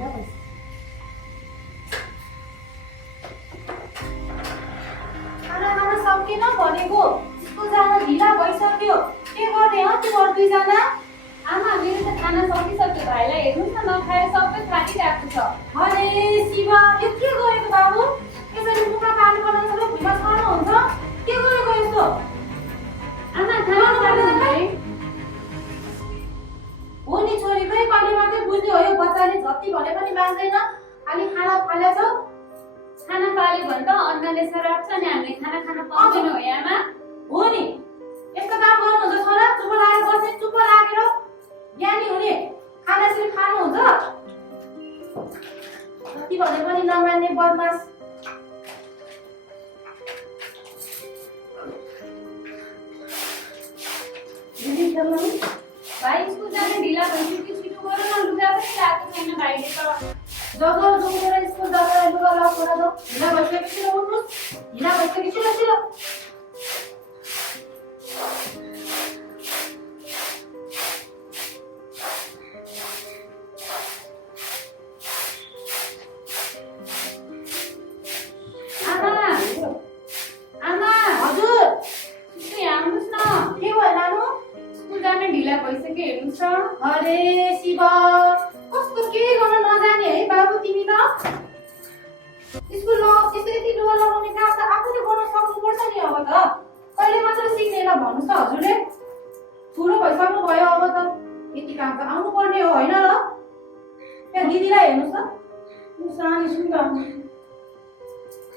खाना खान सकेन भनेको स्कुल जान ढिला भइसक्यो के गर्ने हो तिमीहरू दुईजना आमा मेरो त खाना सकिसक्यो भाइलाई हेर्नुस् न नखाए सबै थाकिरहेको छ अरे शिव यो के गरेको बाबु यसरी मुखमा पानी बनाउनु सबै भुइँमा छर्नु हुन्छ के गरेको यस्तो आमा खाना खानु हो नि छोरी खै कहिले मात्रै बुझ्ने हो यो बच्चाले जति भने पनि मान्दैन खाली खाना फालेछ खाना पाल्यो भने त अन्नले सराप्छ नि हामीले खाना खान पाउँदैनौँ है आमा हो नि यस्तो काम गर्नुहुन्छ छोरा चुप लागेर बस्ने चुप लागेर ज्ञानी हुने खाना यसरी खानु हुन्छ जति भने पनि नमान्ने बदमास भाइ स्कुल जाने ढिला भइसक्यो छिटो गर न लुगा पनि लगाएको छैन भाइले त जग्गा जोडेर स्कुल जाँदा लुगा लाउ छोरा दो ढिला भइसकेपछि उठ्नुहोस् ढिला भइसकेपछि ल अरे शिव कस्तो के गर्न नजाने है बाबु तिमी त स्कुल यसरी लुगा लगाउने काम त आफूले गर्न सक्नुपर्छ नि अब त कहिले मात्र सिक्ने ल भन्नुहोस् त हजुरले ठुलो भइसक्नु भयो अब त यति काम त आउनु पर्ने हो होइन र त्यहाँ दिदीलाई हेर्नुहोस् त सानो छु नि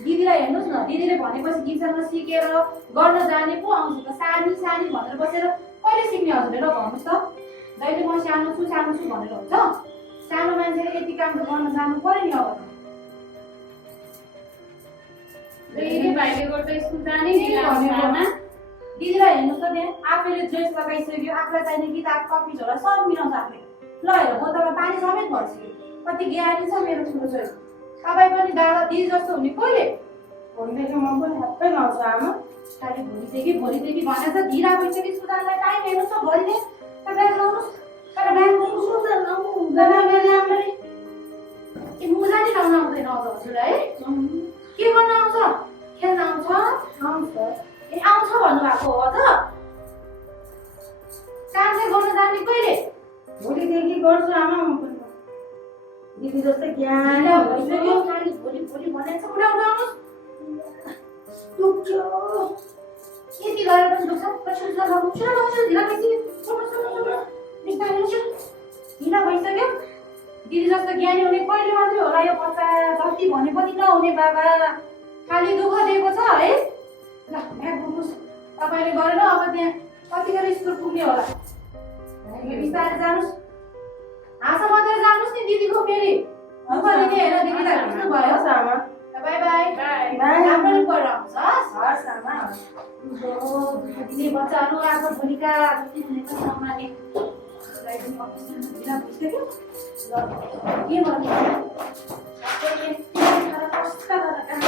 दिदीलाई हेर्नुहोस् न दिदीले भनेपछि गीतसँग सिकेर गर्न जाने पो आउँछ त सानी सानी भनेर बसेर कहिले सिक्ने हजुरले ल भन्नुहोस् त जहिले म सानो छु भनेर हुन्छ सानो मान्छेले यति काम त गर्न जानु पर्यो नि अब फेरि भाइले गर्दा स्कुल जाने ढिला हुन्छ आमा दिदीलाई हेर्नुहोस् त त्यहाँ आफैले ड्रेस लगाइसक्यो आफूलाई चाहिने किताब कपी झोला सब मिलाउँछ आफूले ल हेर बोतलमा पानी समेत भरिसक्यो कति ज्ञानी छ मेरो ठुलो छोरी तपाईँ पनि दादा दिदी जस्तो हुने कहिले भोलिदेखि म पनि हातै लाउँछ आमा खालि भोलिदेखि भनेर त ढिला भइसक्यो सुधारलाई टाइम हेर्नुहोस् त भोलिले ब्याग लाउनुहोस् तर ब्याग लाउनु हुँदैन ए मुजा नि लाउनु आउँदैन अझ हजुरलाई है के गर्न आउँछ खेल्न आउँछ ए आउँछ भन्नुभएको हो अझ काम चाहिँ गर्न जाने कहिले भोलिदेखि गर्छु आमा म पनि दिदी जस्तै ज्ञान भइसक्यो खालि भोलि भनेको छ उडाउनुहोस् दुख्यो यति गरेर पनि दुख्छ पछि ढिला भइसक्यो दिदी जस्तो ज्ञानी हुने कहिले मात्रै होला यो बच्चा जति भने पनि नहुने बाबा खालि दुःख दिएको छ है ल ब्याग बोक्नुहोस् तपाईँले गरेर अब त्यहाँ कतिखेर स्कुल पुग्ने होला बिस्तारै जानुहोस् हाँसा मात्रै जानुहोस् नि दिदीको फेरि दुःख दिने हेर दिदीलाई बुझ्नु भयो आमा बाई बाई राम्ररी पढेर आउँछ हस् आमा दुःख दिने बच्चाहरू आज भोलिका जति हुने पनि नमाने ढिला भइसक्यो ल के गर्ने कष्ट गरेर काम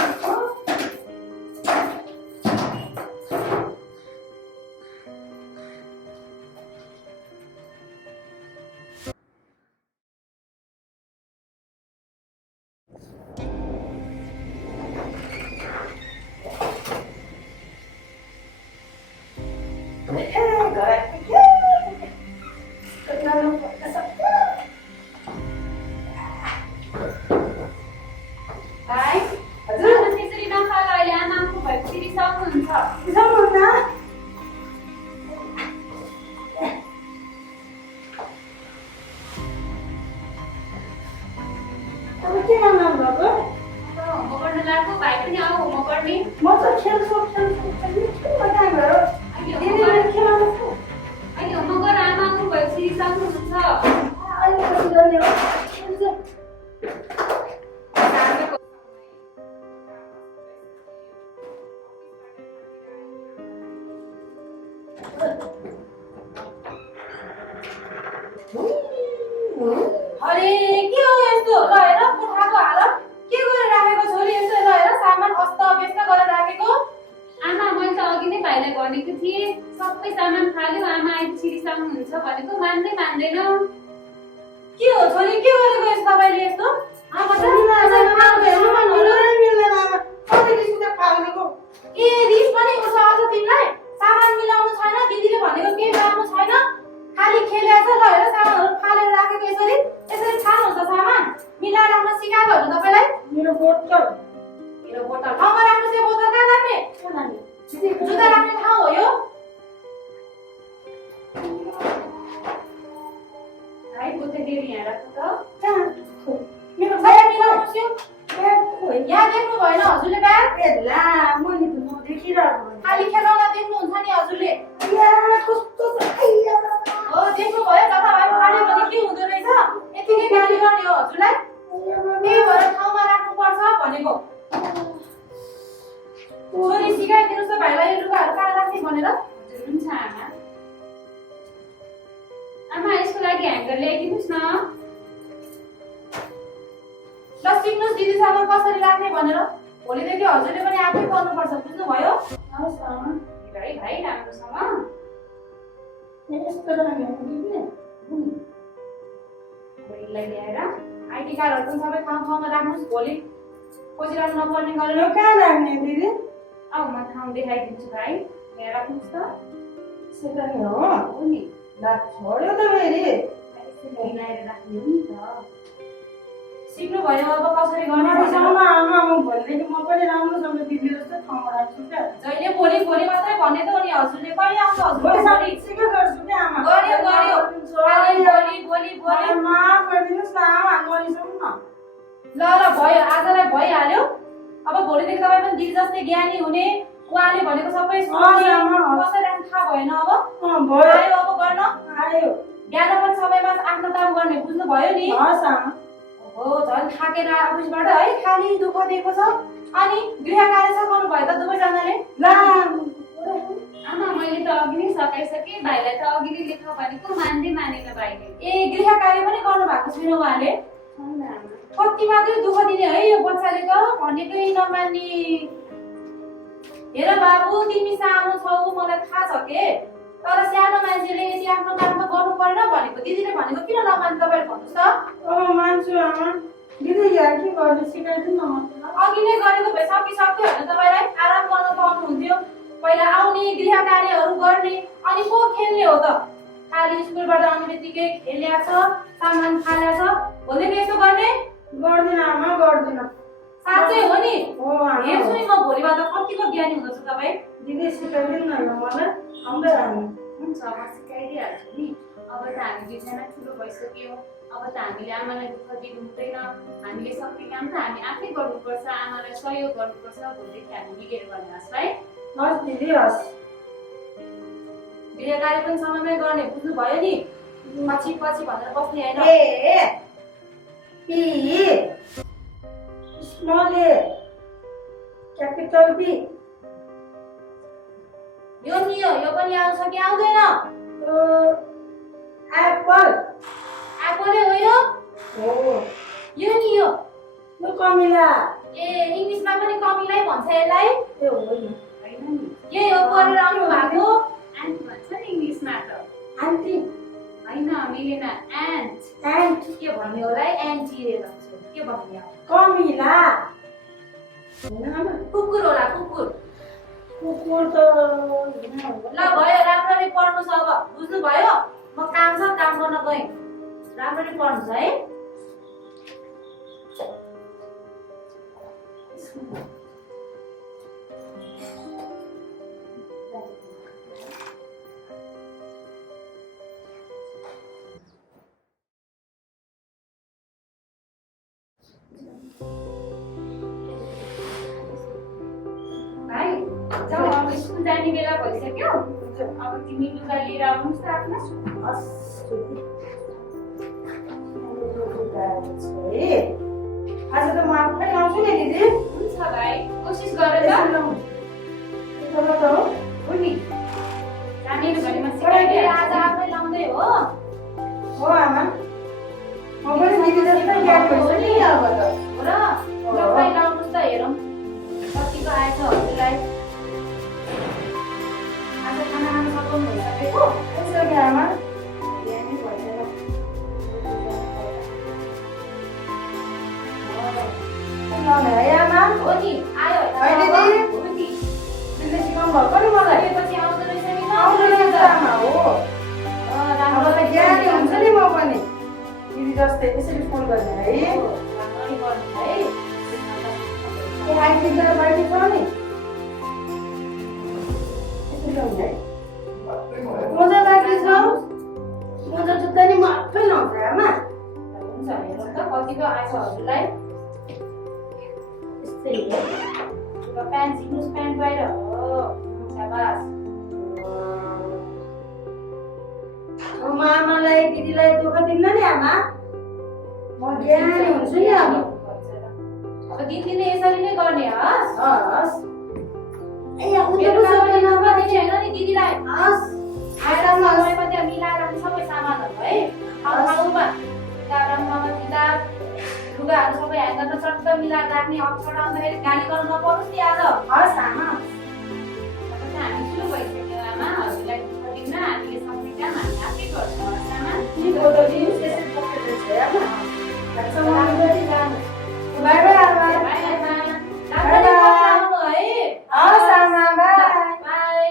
अरे के हो यस्तो ल हेर कोठाको हालत के गरेर राखेको छोरी यस्तो ल हेर सामान अस्त व्यस्त गरेर राखेको आमा मैले त अघि नै भाइलाई भनेको थिएँ सबै सामान फाल्यो आमा आइपछि रिसाउनु हुन्छ भनेको मान्दैन के हो छोरी के गरेको यस्तो तपाईले यस्तो मेरो बोतल मेरो बोतल ठाउँमा राख्नु चाहिँ बोतल कहाँ राख्ने जुत्ता राख्ने ठाउँ हो यो भाइ बोतलहरू यहाँ राख्नु त मेरो सबै मिलाउनुहोस् यो ब्याग खोइ यहाँ देख्नु भएन हजुरले ब्याग ला मैले त नदेखिरहेको खाली खेलौना देख्नुहुन्छ नि हजुरले या कस्तो छ आइया हो देख्नु भयो जता भयो खाली भने के हुँदो रहेछ यतिकै गाली गर्ने हो हजुरलाई त्यही भएर ठाउँमा राख्नुपर्छ भनेको छोरी सिकाइदिनुहोस् त भाइलाई यो लुगाहरू कहाँ राख्ने भनेर हजुर हुन्छ आमा आमा यसको लागि ह्याङ्गर ल्याइदिनुहोस् न ल सिक्नुहोस् दिदीसँग कसरी राख्ने भनेर भोलिदेखि हजुरले पनि आफै गर्नुपर्छ बुझ्नुभयो हवस् आमा है भाइ राम्रोसँग यस्तो राख्ने भोलिलाई ल्याएर आइडी कार्डहरू पनि सबै ठाउँमा राख्नुहोस् भोलि खोजिराख्नु नपर्ने गरेर यो कहाँ राख्ने दिदी आऊ म ठाउँ देखाइदिन्छु भाइ यहाँ राख्नुहोस् त सेता नि हो हो नि ला छोड्यो त फेरि यसरी मिलाएर राख्ने हो नि त सिक्नु भयो अब कसरी गर्ने भनेर नरिसाउनु आमा म भनेदेखि म पनि राम्रोसँग दिदी जस्तो ठाउँमा राख्छु क्या जहिले भोलि भोलि मात्रै भन्ने त हो नि हजुरले कहिले आउँछ भोलि हजुर साथी सिकै गर्छु क्या आमा गर्यो गर्यो खाली भोलि भोलि भोलि मलाई माफ गरिदिनुहोस् न आमा नरिसाउनु न ल ल भयो आजलाई भइहाल्यो अब भोलिदेखि तपाईँ पनि दिदी जस्तै ज्ञानी हुने उहाँले भनेको सबै सुन्ने आमा, कसरी राख्नु थाहा भएन अब भयो आयो अब गर्न आयो बिहान पनि सबैमा आफ्नो काम गर्ने बुझ्नुभयो नि हस् आमा हो झन् थाकेर अफिसबाट है खाली दुःख दिएको छ अनि गृह कार्य सघाउनु भयो त दुवैजनाले ला आमा मैले त अघि नै सकाइसकेँ भाइलाई त अघि नै लेख भनेको मान्दै मानेन भाइले ए गृह कार्य पनि गर्नु भएको छैन उहाँले छैन आमा कति मात्रै दुःख दिने है यो बच्चाले त भनेकै नमान्ने हेर बाबु तिमी सानो छौ मलाई थाहा छ के तर सानो मान्छेले यदि आफ्नो काम त गर्नु परेन भनेको दिदीले भनेको किन नमान्ने तपाईँले भन्नुहोस् त मान्छु आमा दिदी यहाँ के गर्ने सिकाइदिनु न मलाई अघि नै गरेको भए सकिसक्थ्यो होइन तपाईँलाई आराम गर्न पाउनुहुन्थ्यो पहिला आउने गृह कार्यहरू गर्ने अनि को खेल्ने हो त खाली स्कुलबाट आउने बित्तिकै खेल्या छ सामान फाल्या छ भोलिदेखि यस्तो गर्ने गर्दिन आमा गर्दिन साँच्चै हो नि हो आमा हेर्छु नि म भोलिबाट कतिको ज्ञानी हुँदछ तपाईँ दिदी सिकाइदिनु न ल मलाई आउँदै आउनु हुन्छ म सिकाइदिइहाल्छु नि अब त हामी दुईजना ठुलो भइसक्यो अब त हामीले आमालाई दुःख दिनु हुँदैन हामीले सक्ने काम त हामी आफै गर्नुपर्छ आमालाई सहयोग गर्नुपर्छ भोलिदेखि हामी मिलेर गर्ने हस् है हस् दिदी हस् गृह कार्य पनि समयमै गर्ने बुझ्नुभयो नि पछि पछि भनेर बस्ने होइन A P small A capital B यो नि यो पनि आउँछ कि आउँदैन एप्पल एप्पलै हो यो हो यो नि यो यो कमिला ए इङ्ग्लिसमा पनि कमिलै भन्छ यसलाई ए होइन होइन नि यही हो गरेर आउनु भएको एन्ट भन्छ नि इङ्ग्लिसमा त आन्टी होइन मिलेन एन्ट एन्ट के भन्ने होला है एन्टी रे भन्छ के भन्ने हो कमिला होइन आमा कुकुर होला कुकुर कुकुर त ल भयो राम्ररी पढ्नुहोस् अब बुझ्नुभयो म काम छ काम गर्न गएँ राम्ररी पढ्नुहोस् है भाइ जाऊ अब स्कुल जाने बेला भइसक्यो अब तिमी लुगा लिएर आउनुहोस् त आफ्नो आज त म आफै आउँछु नि दिदी हुन्छ भाइ कोसिस गरेर हो नि जानेर भने म पढाइ आज सिकाइदिइहाल्छु आफै लाउँदै हो हो आमा म पनि दिदी जस्तै ज्ञान भइसक्यो नि अब त हो र तपाईँ लाउनुहोस् त हेरौँ कतिको आएछ हजुरलाई आज खाना खानु सक्नु भइसकेको भइसक्यो आमा बिहानै भइसक्यो है आमा हो नि आयो है दिदी? हो नि दिदीले सिकाउनु भएको नि मलाई पछि आउँदो रहेछ नि त आउँदो रहेछ आमा हो राम्रो अब त ज्ञानी हुन्छ नि म पनि दिदी जस्तै यसरी फोन गर्ने है राम्ररी गर्नुहोस् है बिस्तारै बाइक छ नि यसो ल्याउने है मोजा बाइक छ मोजा जुत्ता नि म आफै लाउँछु आमा हुन्छ हेर्नु त कतिको आएछ हजुरलाई यस्तै हो प्यान्ट जिन्स प्यान्ट बाहिर हो शाबास म आमालाई दिदीलाई दुःख दिन्न नि आमा म ज्ञानी हुन्छु नि अब अब दिनदिनै यसरी नै गर्ने हस् हस् ए मेरो उनीहरू सामान सबै नगर्ने छैन नि दिदीलाई हस् आएर समयमा त्यहाँ मिलाएर राख्ने सबै सामानहरू है ठाउँमा किताबमा किताब लुगाहरू सबै ह्याङ्गरमा चट्ट मिलाएर राख्ने अप्सर आउँदाखेरि गाली गर्नु नपरोस् नि आज हस् आमा हामी सुरु भइसक्यो आमा हजुरलाई दुःख दिन्न हामीले सक्ने काम हामी आफै गर्छौँ आमा नि फोटो दिनु त्यसै पक्रेर छ आमा सम्मान गरी जानु बाइ बाइ आमा बाइ आमा राम्ररी पक्राउनु है हस् आमा बाइ बाइ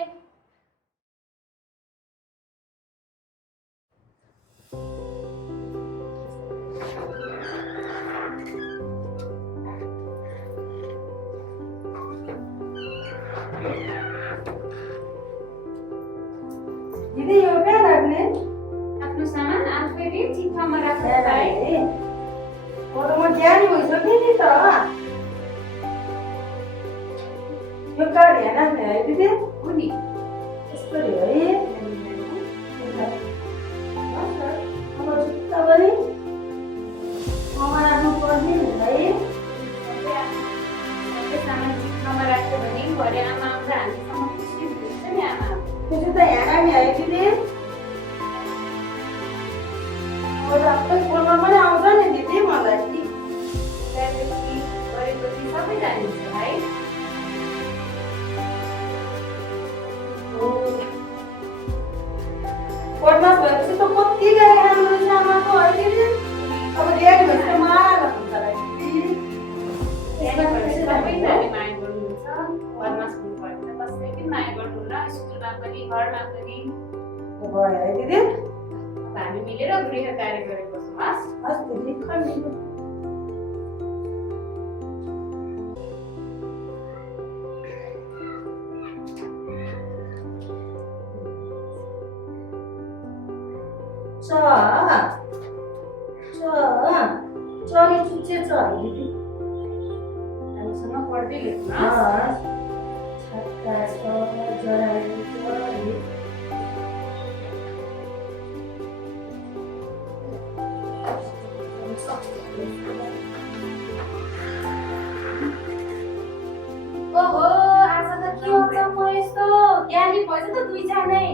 दिदी यो कहाँ राख्ने आफ्नो सामान आफै ठिक ठाउँमा राख्नु है फोटो म ज्ञानी भइसकेँ नि त यो कार्ड यहाँ राख्ने है दिदी हो नि यस्तो है अब जुत्ता पनि ममा राख्नु पर्ने है सबै सामान ठिक ठाउँमा राख्यो भने भरे आमा आउँदा हामीसँग खुसी हुन्छ नि आमा त्यो जुत्ता यहाँ राख्ने है दिदी सबै फोनमा पनि आउँछ नि दिदी मलाई त्यसपछि गरेपछि सबै जानिन्छ है बदमास भएपछि त कति गाडी राम्रो रहेछ आमाको है दिदी अब गाडी भएपछि त माया हुन्छ दिदी सबैजनाले माया गर्नुहुन्छ बदमास हुनुपर्छ कसै पनि माया गर्नुहुन्न स्कुलमा पनि घरमा पनि भयो है दिदी अब हामी मिलेर गृह कार्य गरेको छौँ हस् दिदी खन्नु चरी चुच्चे छ है दिदी हामीसँग पढ्दै लेख्नु छक्का छ जराले चरी ओहो आज त के हुन्छ म यस्तो ज्ञानी भएछ त दुईजनै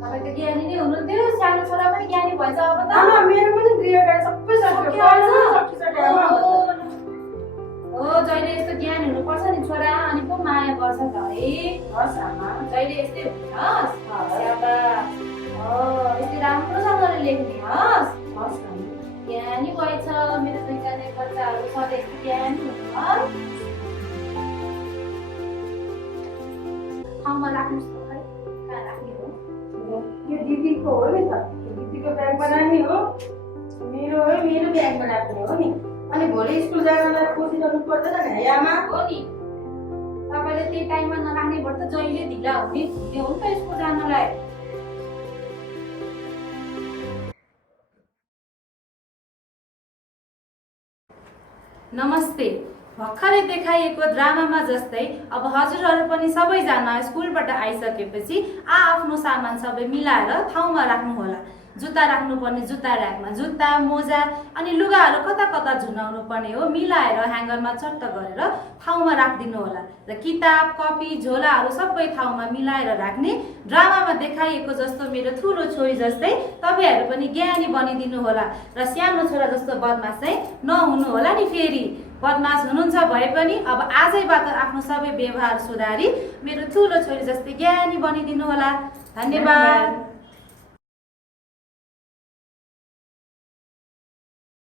तपाईँ त ज्ञानी नै हुनुहुन्थ्यो सानो छोरा पनि ज्ञानी भएछ अब त आमा मेरो पनि गृह कार्य सबै सक्यो आमा हो जहिले यस्तो ज्ञानी हुनुपर्छ नि छोरा अनि पो माया गर्छ त है हस् आमा जहिले यस्तै हुनुहोस् यस्तै राम्रोसँगले लेख्ने हस् हस् आमा ज्ञानी भएछ मेरो दुईजना बच्चाहरू सधैँ यस्तो ज्ञानी हुनुहोस् ठाउँमा राख्नुहोस् त खै कहाँ राख्ने हो यो दिदीको हो नि त दिदीको ब्यागमा राख्ने हो मेरो हो मेरो ब्यागमा राख्ने हो नि अनि भोलि स्कुल जानलाई खोजिरहनु पर्दैन नि है आमा हो नि तपाईँले त्यही टाइममा नराख्ने भएर त जहिले ढिला हुने हो नि त स्कुल जानलाई नमस्ते भर्खरै देखाइएको ड्रामामा जस्तै अब हजुरहरू पनि सबैजना स्कुलबाट आइसकेपछि आफ्नो सामान सबै मिलाएर ठाउँमा राख्नुहोला जुत्ता राख्नुपर्ने जुत्ता ऱ्याकमा जुत्ता मोजा अनि लुगाहरू कता कता झुनाउनु पर्ने हो मिलाएर ह्याङ्गरमा चट्ट गरेर ठाउँमा राखिदिनु होला र किताब कपी झोलाहरू सबै ठाउँमा मिलाएर राख्ने ड्रामामा देखाइएको जस्तो मेरो ठुलो छोरी जस्तै तपाईँहरू पनि ज्ञानी बनिदिनु होला र सानो छोरा जस्तो बदमास चाहिँ नहुनु होला नि फेरि बदमास हुनुहुन्छ भए पनि अब आजैबाट आफ्नो सबै व्यवहार सुधारी मेरो ठुलो छोरी जस्तै ज्ञानी बनिदिनु होला धन्यवाद